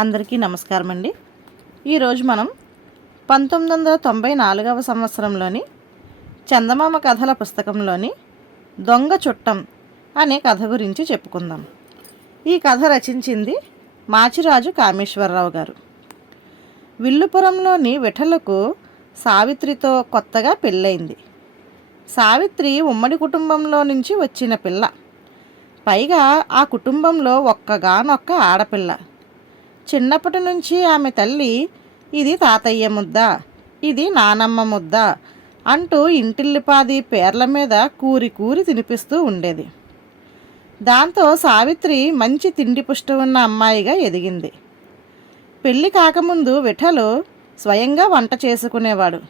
అందరికీ నమస్కారం అండి. ఈరోజు మనం 1994వ సంవత్సరంలోని చందమామ కథల పుస్తకంలోని దొంగ చుట్టం అనే కథ గురించి చెప్పుకుందాం. ఈ కథ రచించింది మాచిరాజు కామేశ్వరరావు గారు. విల్లుపురంలోని విఠలకు సావిత్రితో కొత్తగా పెళ్ళయింది. సావిత్రి ఉమ్మడి కుటుంబంలో నుంచి వచ్చిన పిల్ల. పైగా ఆ కుటుంబంలో ఒక్కగానొక్క ఆడపిల్ల. చిన్నప్పటి నుంచి ఆమె తల్లి ఇది తాతయ్య ముద్ద, ఇది నానమ్మ ముద్ద అంటూ ఇంటిల్లిపాది పేర్ల మీద కూరి కూరి తినిపిస్తూ ఉండేది. దాంతో సావిత్రి మంచి తిండి పుష్టి ఉన్న అమ్మాయిగా ఎదిగింది. పెళ్ళి కాకముందు విఠలు స్వయంగా వంట చేసుకునేవాడు.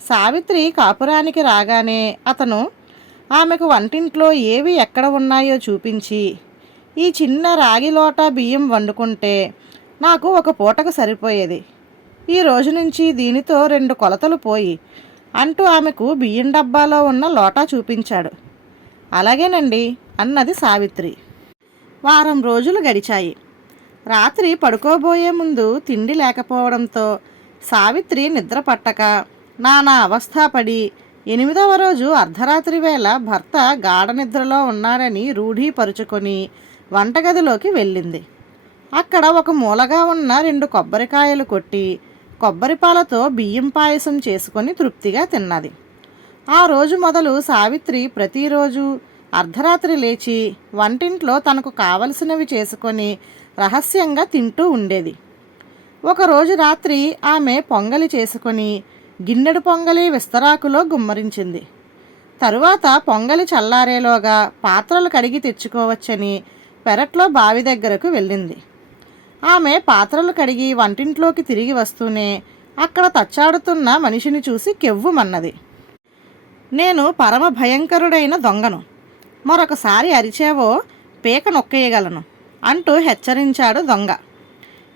సావిత్రి కాపురానికి రాగానే అతను ఆమెకు వంటింట్లో ఏవి ఎక్కడ ఉన్నాయో చూపించి, ఈ చిన్న రాగి లోటా బియ్యం వండుకుంటే నాకు ఒక పూటకు సరిపోయేది, ఈ రోజు నుంచి దీనితో 2 కొలతలు పోయి అంటూ ఆమెకు బియ్యం డబ్బాలో ఉన్న లోటా చూపించాడు. అలాగేనండి అన్నది సావిత్రి. వారం రోజులు గడిచాయి. రాత్రి పడుకోబోయే ముందు తిండి లేకపోవడంతో సావిత్రి నిద్ర పట్టక నానా అవస్థపడి 8వ రోజు అర్ధరాత్రి వేళ భర్త గాఢ నిద్రలో ఉన్నాడని రూఢీపరుచుకొని వంటగదిలోకి వెళ్ళింది. అక్కడ ఒక మూలగా ఉన్న 2 కొబ్బరికాయలు కొట్టి కొబ్బరిపాలతో బియ్యం పాయసం చేసుకొని తృప్తిగా తిన్నది. ఆ రోజు మొదలు సావిత్రి ప్రతిరోజు అర్ధరాత్రి లేచి వంటింట్లో తనకు కావలసినవి చేసుకొని రహస్యంగా తింటూ ఉండేది. ఒకరోజు రాత్రి ఆమె పొంగలి చేసుకొని గిన్నెడు పొంగలి విస్తరాకులో గుమ్మరించింది. తరువాత పొంగలి చల్లారేలోగా పాత్రలు కడిగి తెచ్చుకోవచ్చని పెరట్లో బావి దగ్గరకు వెళ్ళింది. ఆమె పాత్రలు కడిగి వంటింట్లోకి తిరిగి వస్తూనే అక్కడ తచ్చాడుతున్న మనిషిని చూసి కెవ్వుమన్నది. నేను పరమ భయంకరుడైన దొంగను, మరొకసారి అరిచావో పీక నొక్కేయగలను అంటూ హెచ్చరించాడు దొంగ.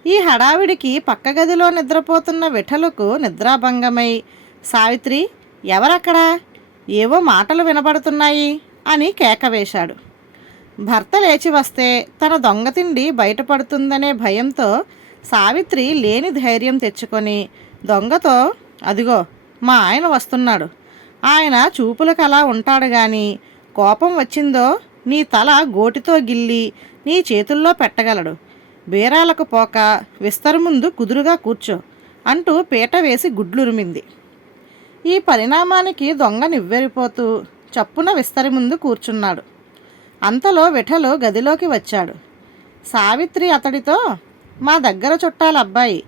ఈ హడావిడికి పక్క గదిలో నిద్రపోతున్న విఠలకు నిద్రాభంగమై, సావిత్రి ఎవరక్కడా, ఏవో మాటలు వినబడుతున్నాయి అని కేక వేశాడు. భర్త లేచి వస్తే తన దొంగతిండి బయటపడుతుందనే భయంతో సావిత్రి లేని ధైర్యం తెచ్చుకొని దొంగతో, అదిగో మా ఆయన వస్తున్నాడు, ఆయన చూపులకు అలా ఉంటాడు గాని కోపం వచ్చిందో నీ తల గోటితో గిల్లి నీ చేతుల్లో పెట్టగలడు, బేరాలకు పోక విస్తరు ముందు కుదురుగా కూర్చో అంటూ పీట వేసి గుడ్లురిమింది. ఈ పరిణామానికి దొంగ నివ్వెరిపోతూ చప్పున విస్తరి ముందు కూర్చున్నాడు. అంతలో విఠలు గదిలోకి వచ్చాడు. సావిత్రి అతడితో, మా దగ్గర చుట్టాల అబ్బాయి,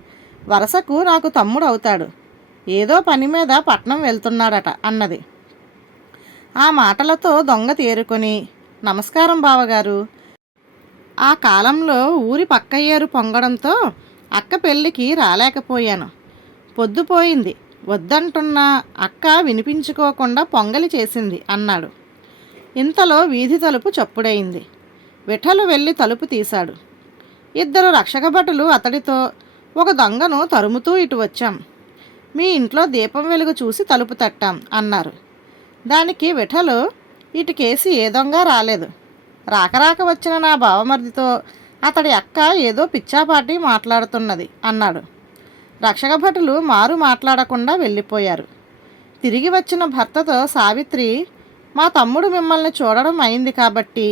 వరసకు నాకు తమ్ముడు అవుతాడు, ఏదో పని మీద పట్నం వెళ్తున్నాడట అన్నది. ఆ మాటలతో దొంగ తేరుకొని, నమస్కారం బావగారు, ఆ కాలంలో ఊరి పక్క ఏరు పొంగడంతో అక్క పెళ్ళికి రాలేకపోయాను, పొద్దుపోయింది, వద్దంటున్నా అక్క వినిపించుకోకుండా పొంగలి చేసింది అన్నాడు. ఇంతలో వీధి తలుపు చప్పుడైంది. విఠలు వెళ్ళి తలుపు తీశాడు. 2 రక్షక భటులు అతడితో, ఒక దొంగను తరుముతూ ఇటు వచ్చాం, మీ ఇంట్లో దీపం వెలుగు చూసి తలుపు తట్టాం అన్నారు. దానికి విఠలు, ఇటుకేసి ఏ దొంగ రాలేదు, రాకరాక వచ్చిన నా బావమరిదితో అతడి అక్క ఏదో పిచ్చాపాటి మాట్లాడుతున్నది అన్నాడు. రక్షక భటులు మారు మాట్లాడకుండా వెళ్ళిపోయారు. తిరిగి వచ్చిన భర్తతో సావిత్రి, మా తమ్ముడు మిమ్మల్ని చూడడం అయింది కాబట్టి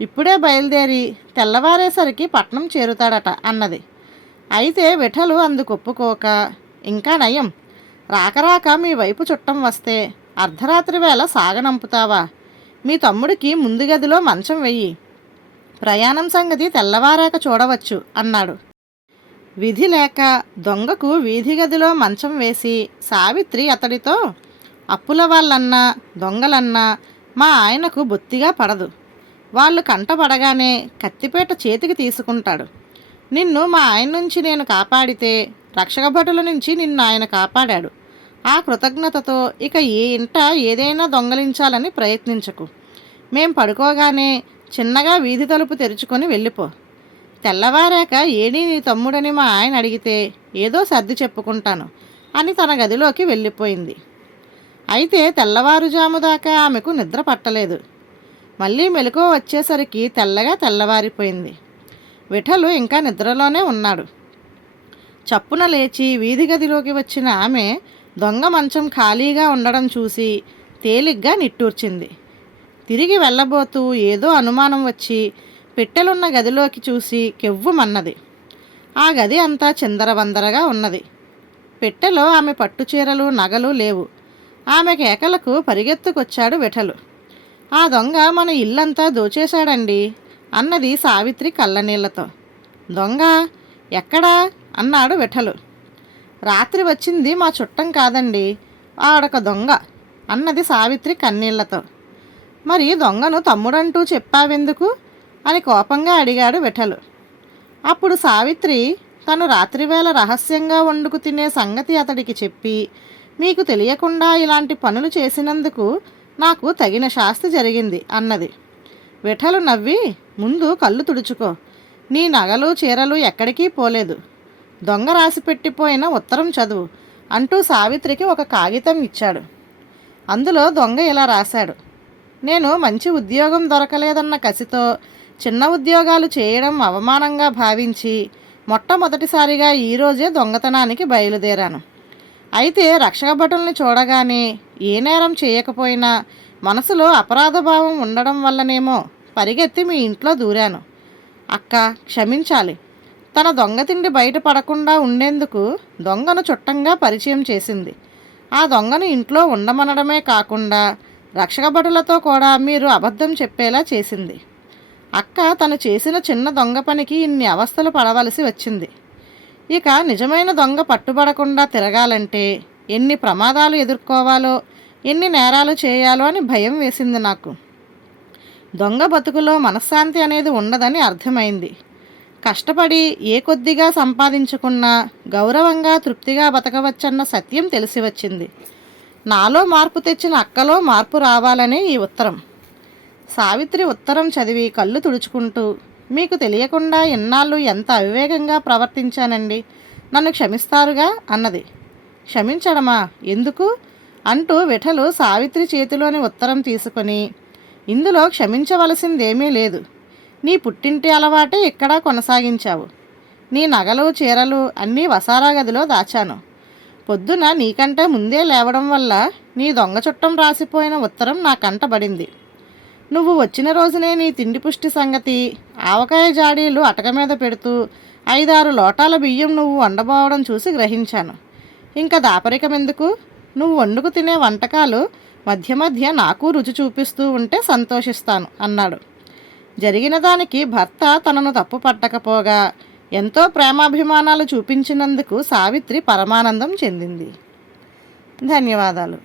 ఇప్పుడే బయలుదేరి తెల్లవారేసరికి పట్నం చేరుతాడట అన్నది. అయితే విఠలు అందుకొప్పుకోక, ఇంకా నయం, రాకరాక మీ వైపు చుట్టం వస్తే అర్ధరాత్రి వేళ సాగనంపుతావా, మీ తమ్ముడికి ముందు గదిలో మంచం వెయ్యి, ప్రయాణం సంగతి తెల్లవారాక చూడవచ్చు అన్నాడు. విధి లేక దొంగకు వీధి గదిలో మంచం వేసి సావిత్రి అతడితో, అప్పుల వాళ్ళన్నా దొంగలన్నా మా ఆయనకు బొత్తిగా పడదు, వాళ్ళు కంటపడగానే కత్తిపేట చేతికి తీసుకుంటాడు, నిన్ను మా ఆయన నుంచి నేను కాపాడితే రక్షక భటుల నుంచి నిన్ను ఆయన కాపాడాడు, ఆ కృతజ్ఞతతో ఇక ఏ ఇంట ఏదైనా దొంగలించాలని ప్రయత్నించకు, మేం పడుకోగానే చిన్నగా వీధి తలుపు తెరుచుకొని వెళ్ళిపో, తెల్లవారాక ఏడీ నీ తమ్ముడని మా ఆయన అడిగితే ఏదో సర్ది చెప్పుకుంటాను అని తన గదిలోకి వెళ్ళిపోయింది. అయితే తెల్లవారుజాము దాకా ఆమెకు నిద్ర పట్టలేదు. మళ్ళీ మెలకువ వచ్చేసరికి తెల్లగా తెల్లవారిపోయింది. విఠలు ఇంకా నిద్రలోనే ఉన్నాడు. చప్పున లేచి వీధి గదిలోకి వచ్చిన ఆమె దొంగ మంచం ఖాళీగా ఉండడం చూసి తేలిగ్గా నిట్టూర్చింది. తిరిగి వెళ్ళబోతూ ఏదో అనుమానం వచ్చి పెట్టెలున్న గదిలోకి చూసి కెవ్వుమన్నది. ఆ గది అంతా చిందరవందరగా ఉన్నది. పెట్టెలో ఆమె పట్టుచీరలు నగలు లేవు. ఆమె కేకలకు పరిగెత్తుకొచ్చాడు విఠలు. ఆ దొంగ మన ఇల్లంతా దోచేశాడండి అన్నది సావిత్రి కళ్ళనీళ్లతో. దొంగ ఎక్కడా అన్నాడు విఠలు. రాత్రి వచ్చింది మా చుట్టం కాదండి, ఆడొక దొంగ అన్నది సావిత్రి కన్నీళ్లతో. మరి దొంగను తమ్ముడంటూ చెప్పావెందుకు అని కోపంగా అడిగాడు విఠలు. అప్పుడు సావిత్రి తను రాత్రివేళ రహస్యంగా వండుకు తినే సంగతి అతడికి చెప్పి, మీకు తెలియకుండా ఇలాంటి పనులు చేసినందుకు నాకు తగిన శాస్తి జరిగింది అన్నది. విఠలు నవ్వి, ముందు కళ్ళు తుడుచుకో, నీ నగలు చీరలు ఎక్కడికి పోలేదు, దొంగ రాసిపెట్టిపోయిన ఉత్తరం చదువు అంటూ సావిత్రికి ఒక కాగితం ఇచ్చాడు. అందులో దొంగ ఇలా రాశాడు: నేను మంచి ఉద్యోగం దొరకలేదన్న కసితో చిన్న ఉద్యోగాలు చేయడం అవమానంగా భావించి మొట్టమొదటిసారిగా ఈరోజే దొంగతనానికి బయలుదేరాను. అయితే రక్షక భటుల్ని చూడగానే ఏ నేరం చేయకపోయినా మనసులో అపరాధభావం ఉండడం వల్లనేమో పరిగెత్తి మీ ఇంట్లో దూరాను. అక్క క్షమించాలి. తన దొంగతిండి బయటపడకుండా ఉండేందుకు దొంగను చుట్టంగా పరిచయం చేసింది. ఆ దొంగను ఇంట్లో ఉండమనడమే కాకుండా రక్షక భటులతో కూడా మీరు అబద్ధం చెప్పేలా చేసింది. అక్క తను చేసిన చిన్న దొంగ పనికి ఇన్ని అవస్థలు పడవలసి వచ్చింది. ఇక నిజమైన దొంగ పట్టుబడకుండా తిరగాలంటే ఎన్ని ప్రమాదాలు ఎదుర్కోవాలో, ఎన్ని నేరాలు చేయాలో అని భయం వేసింది నాకు. దొంగ బతుకులో మనశ్శాంతి అనేది ఉండదని అర్థమైంది. కష్టపడి ఏ కొద్దిగా సంపాదించుకున్నా గౌరవంగా తృప్తిగా బతకవచ్చన్న సత్యం తెలిసి వచ్చింది. నాలో మార్పు తెచ్చిన అక్కలో మార్పు రావాలనే ఈ ఉత్తరం. సావిత్రి ఉత్తరం చదివి కళ్ళు తుడుచుకుంటూ, మీకు తెలియకుండా ఇన్నాళ్ళు ఎంత అవివేకంగా ప్రవర్తించానండి, నన్ను క్షమిస్తారుగా అన్నది. క్షమించడమా, ఎందుకు అంటూ విఠలు సావిత్రి చేతిలోని ఉత్తరం తీసుకొని, ఇందులో క్షమించవలసిందేమీ లేదు, నీ పుట్టింటి అలవాటే ఇక్కడ కొనసాగించావు. నీ నగలు చీరలు అన్నీ వసారా గదిలో దాచాను. పొద్దున నీకంటే ముందే లేవడం వల్ల నీ దొంగ చుట్టం రాసిపోయిన ఉత్తరం నా కంటబడింది. నువ్వు వచ్చిన రోజునే నీ తిండి పుష్టి సంగతి ఆవకాయ జాడీలు అటక మీద పెడుతూ 5-6 లోటాల బియ్యం నువ్వు వండబోవడం చూసి గ్రహించాను. ఇంకా దాపరికమెందుకు, నువ్వు వండుకు తినే వంటకాలు మధ్య మధ్య నాకు రుచి చూపిస్తూ ఉంటే సంతోషిస్తాను అన్నాడు. జరిగిన దానికి భర్త తనను తప్పు పట్టకపోగా ఎంతో ప్రేమాభిమానాలు చూపించినందుకు సావిత్రి పరమానందం చెందింది. ధన్యవాదాలు.